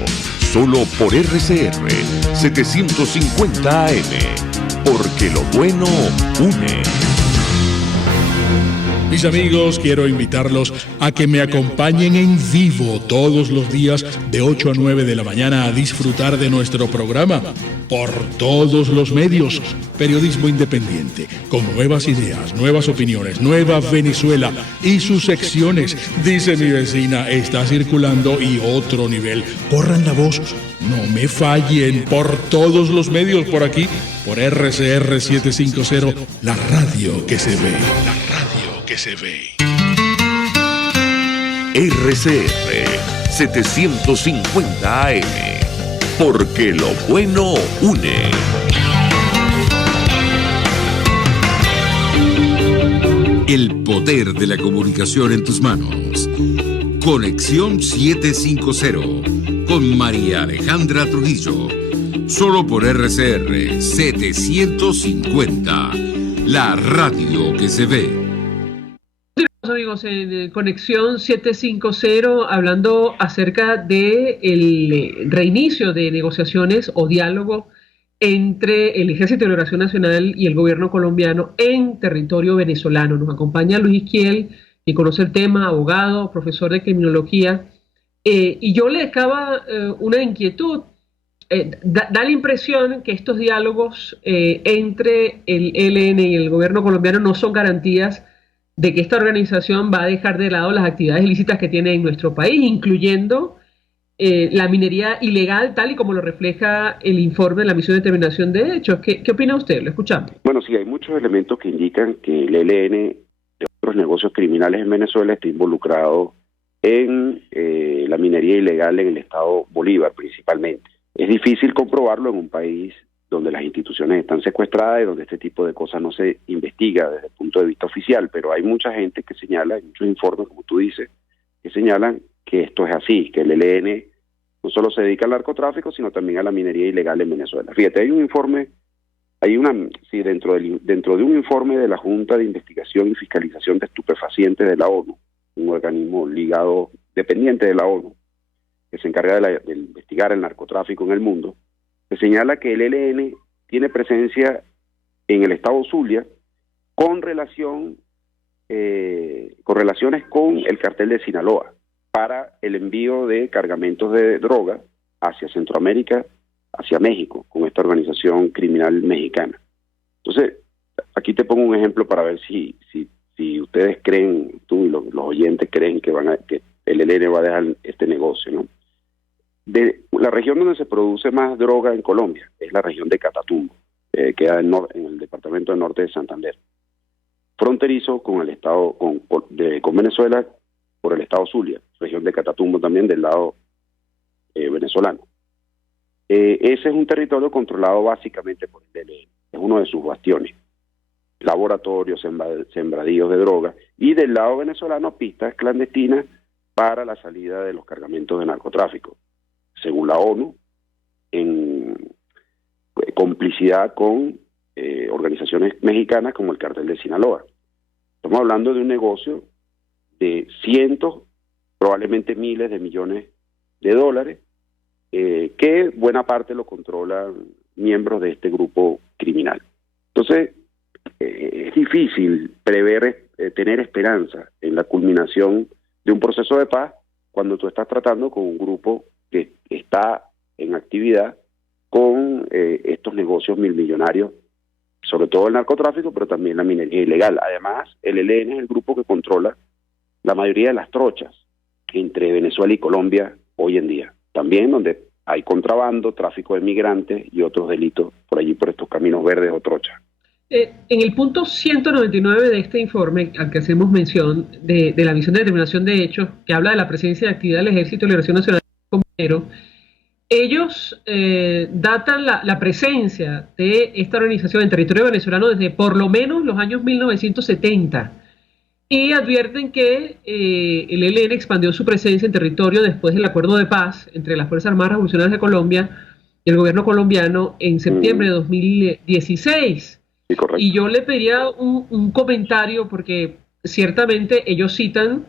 Solo por RCR 750 AM. porque lo bueno une. Mis amigos, quiero invitarlos a que me acompañen en vivo todos los días de 8 a 9 de la mañana a disfrutar de nuestro programa por todos los medios. Periodismo independiente, con nuevas ideas, nuevas opiniones, Nueva Venezuela y sus secciones. Dice mi vecina, está circulando y otro nivel. Corran la voz, no me fallen, por todos los medios por aquí, por RCR 750, la radio que se ve, la radio que se ve. RCR 750 AM, porque lo bueno une. El poder de la comunicación en tus manos. Conexión 750 con María Alejandra Trujillo. Solo por RCR 750, la radio que se ve. Amigos, en Conexión 750, hablando acerca del reinicio de negociaciones o diálogo entre el Ejército de Liberación Nacional y el gobierno colombiano en territorio venezolano. Nos acompaña Luis Isquiel, que conoce el tema, abogado, profesor de criminología, y yo le dejaba una inquietud. Da la impresión que estos diálogos entre el ELN y el gobierno colombiano no son garantías de que esta organización va a dejar de lado las actividades ilícitas que tiene en nuestro país, incluyendo la minería ilegal, tal y como lo refleja el informe de la Misión de Determinación de Hechos. ¿Qué opina usted? Lo escuchamos. Bueno, sí, hay muchos elementos que indican que el ELN de otros negocios criminales en Venezuela está involucrado en la minería ilegal en el estado Bolívar, principalmente. Es difícil comprobarlo en un país donde las instituciones están secuestradas y donde este tipo de cosas no se investiga desde el punto de vista oficial, pero hay mucha gente que señala, hay muchos informes, como tú dices, que señalan que esto es así, que el ELN no solo se dedica al narcotráfico, sino también a la minería ilegal en Venezuela. Fíjate, hay un informe, dentro de un informe de la Junta de Investigación y Fiscalización de Estupefacientes de la ONU, un organismo ligado, dependiente de la ONU, que se encarga de investigar el narcotráfico en el mundo, se señala que el ELN tiene presencia en el estado Zulia con relaciones con el cartel de Sinaloa para el envío de cargamentos de droga hacia Centroamérica, hacia México, con esta organización criminal mexicana. Entonces, aquí te pongo un ejemplo para ver si ustedes creen, tú y los oyentes creen que el ELN va a dejar este negocio, ¿no? De la región donde se produce más droga en Colombia es la región de Catatumbo, queda en el departamento del norte de Santander, fronterizo con el estado con Venezuela por el estado Zulia, región de Catatumbo también del lado venezolano. Ese es un territorio controlado básicamente por el ELN, es uno de sus bastiones, laboratorios, sembradíos de droga, y del lado venezolano pistas clandestinas para la salida de los cargamentos de narcotráfico, según la ONU, en complicidad con organizaciones mexicanas como el cartel de Sinaloa. Estamos hablando de un negocio de cientos, probablemente miles de millones de dólares, que buena parte lo controlan miembros de este grupo criminal. Entonces, es difícil tener esperanza en la culminación de un proceso de paz cuando tú estás tratando con un grupo que está en actividad con estos negocios milmillonarios, sobre todo el narcotráfico, pero también la minería ilegal. Además, el ELN es el grupo que controla la mayoría de las trochas entre Venezuela y Colombia hoy en día. También donde hay contrabando, tráfico de migrantes y otros delitos por allí, por estos caminos verdes o trochas. En el punto 199 de este informe, al que hacemos mención, de la Misión de Determinación de Hechos, que habla de la presencia de actividad del Ejército de Liberación Nacional, ellos datan la presencia de esta organización en territorio venezolano desde por lo menos los años 1970 y advierten que el ELN expandió su presencia en territorio después del acuerdo de paz entre las Fuerzas Armadas Revolucionarias de Colombia y el gobierno colombiano en septiembre de 2016. Sí, correcto. Y yo le pediría un comentario porque ciertamente ellos citan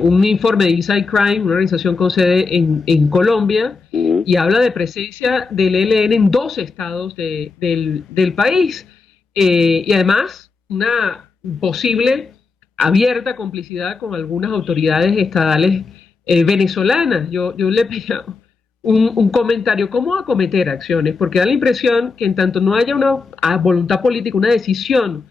un informe de Inside Crime, una organización con sede en Colombia, y habla de presencia del ELN en 2 estados del país. Y además, una posible abierta complicidad con algunas autoridades estadales venezolanas. Yo le pedía un comentario, ¿cómo acometer acciones? Porque da la impresión que en tanto no haya una voluntad política, una decisión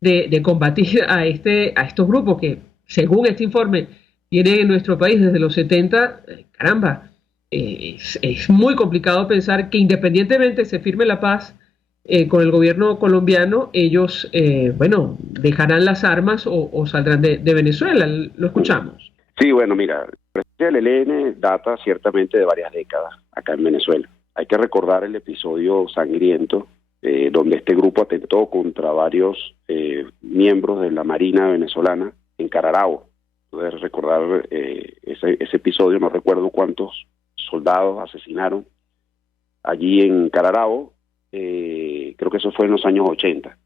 de combatir a estos grupos que, según este informe, vienen en nuestro país desde los 70, caramba, es muy complicado pensar que independientemente se firme la paz con el gobierno colombiano, ellos, dejarán las armas o saldrán de Venezuela. Lo escuchamos. Sí, bueno, mira, la presencia del ELN data ciertamente de varias décadas acá en Venezuela. Hay que recordar el episodio sangriento donde este grupo atentó contra varios miembros de la Marina venezolana en Cararabo. Puedes recordar ese episodio, no recuerdo cuántos soldados asesinaron allí en Cararabo, creo que eso fue en los años 80.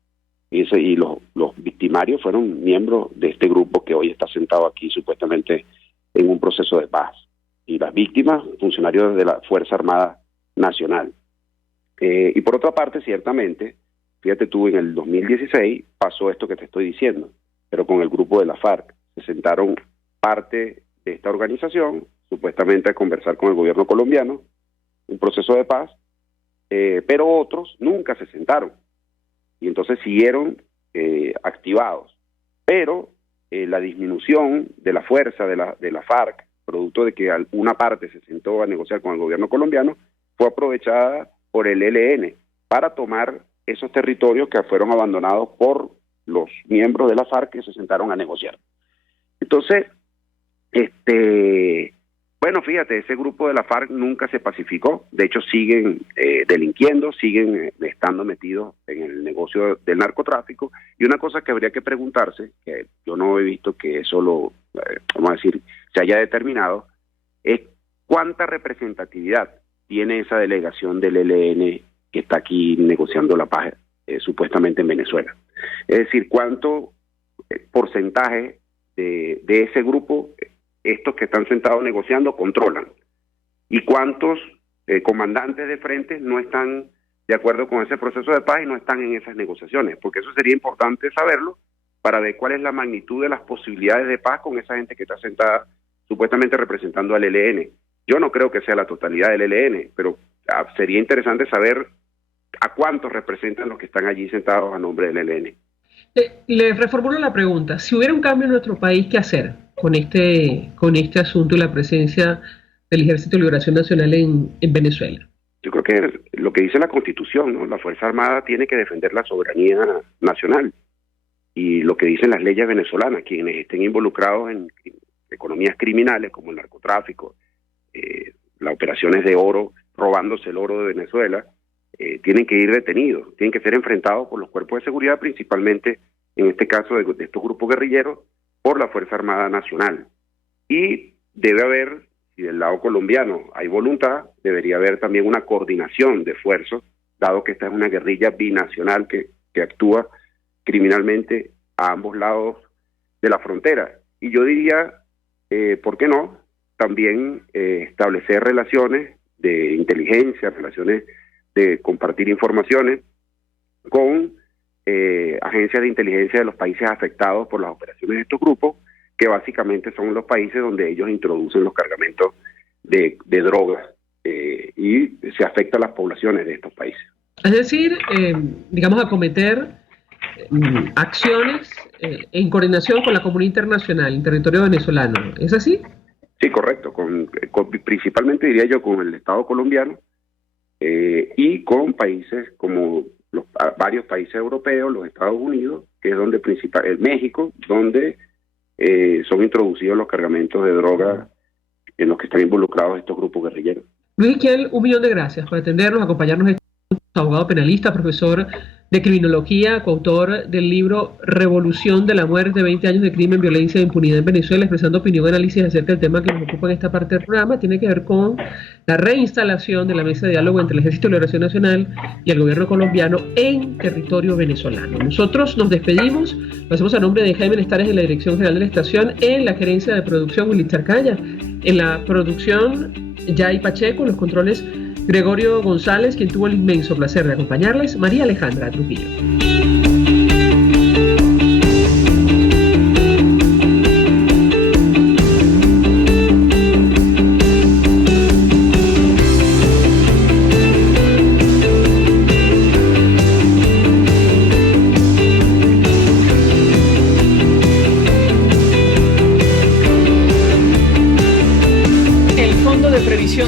Y los victimarios fueron miembros de este grupo que hoy está sentado aquí supuestamente en un proceso de paz. Y las víctimas, funcionarios de la Fuerza Armada Nacional. Y por otra parte, ciertamente, fíjate tú, en el 2016 pasó esto que te estoy diciendo, pero con el grupo de la FARC. Se sentaron parte de esta organización, supuestamente a conversar con el gobierno colombiano, un proceso de paz, pero otros nunca se sentaron. Y entonces siguieron activados. Pero la disminución de la fuerza de la FARC, producto de que una parte se sentó a negociar con el gobierno colombiano, fue aprovechada por el ELN para tomar esos territorios que fueron abandonados por los miembros de la FARC que se sentaron a negociar. Entonces, bueno, fíjate, ese grupo de la FARC nunca se pacificó. De hecho, siguen delinquiendo, siguen estando metidos en el negocio del narcotráfico. Y una cosa que habría que preguntarse, que yo no he visto que eso vamos a decir, se haya determinado, es cuánta representatividad tiene esa delegación del ELN que está aquí negociando la paz supuestamente en Venezuela. Es decir, cuánto porcentaje de ese grupo estos que están sentados negociando controlan, y cuántos comandantes de frente no están de acuerdo con ese proceso de paz y no están en esas negociaciones, porque eso sería importante saberlo para ver cuál es la magnitud de las posibilidades de paz con esa gente que está sentada supuestamente representando al ELN. Yo no creo que sea la totalidad del ELN, pero sería interesante saber a cuántos representan los que están allí sentados a nombre del ELN. Le reformulo la pregunta. Si hubiera un cambio en nuestro país, ¿qué hacer con este asunto y la presencia del Ejército de Liberación Nacional en Venezuela? Yo creo que lo que dice la Constitución, ¿no? La Fuerza Armada tiene que defender la soberanía nacional. Y lo que dicen las leyes venezolanas, quienes estén involucrados en economías criminales como el narcotráfico, las operaciones de oro, robándose el oro de Venezuela, tienen que ir detenidos, tienen que ser enfrentados por los cuerpos de seguridad, principalmente en este caso de estos grupos guerrilleros, por la Fuerza Armada Nacional. Y debe haber, si del lado colombiano hay voluntad, debería haber también una coordinación de esfuerzos, dado que esta es una guerrilla binacional que actúa criminalmente a ambos lados de la frontera. Y yo diría, ¿por qué no? También establecer relaciones de inteligencia, relaciones de compartir informaciones con agencias de inteligencia de los países afectados por las operaciones de estos grupos, que básicamente son los países donde ellos introducen los cargamentos de drogas y se afecta a las poblaciones de estos países. Es decir, digamos, acometer acciones en coordinación con la comunidad internacional en territorio venezolano. ¿Es así? Sí, correcto. Principalmente diría yo con el Estado colombiano y con países como varios países europeos, los Estados Unidos, que es donde el México, donde son introducidos los cargamentos de droga en los que están involucrados estos grupos guerrilleros. Luis Esquiel, 1 millón de gracias por atendernos, acompañarnos. abogado penalista, profesor de criminología, coautor del libro Revolución de la Muerte, 20 años de crimen, violencia e impunidad en Venezuela, expresando opinión y análisis acerca del tema que nos ocupa en esta parte del programa. Tiene que ver con la reinstalación de la mesa de diálogo entre el Ejército de Liberación Nacional y el gobierno colombiano en territorio venezolano. Nosotros nos despedimos, lo hacemos a nombre de Jaime Nestares en la Dirección General de la Estación, en la gerencia de producción Willy Charcaya, en la producción Yay Pacheco, los controles Gregorio González, quien tuvo el inmenso placer de acompañarles, María Alejandra Trujillo.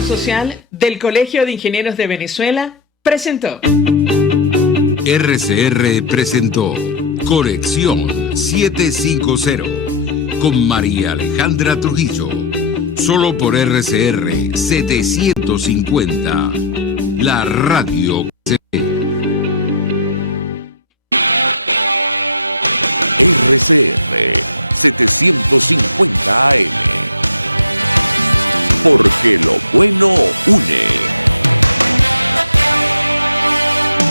Social del Colegio de Ingenieros de Venezuela presentó. RCR presentó Conexión 750 con María Alejandra Trujillo. Solo por RCR 750, la radio que se ve. RCR 750 AM. Porque lo bueno une.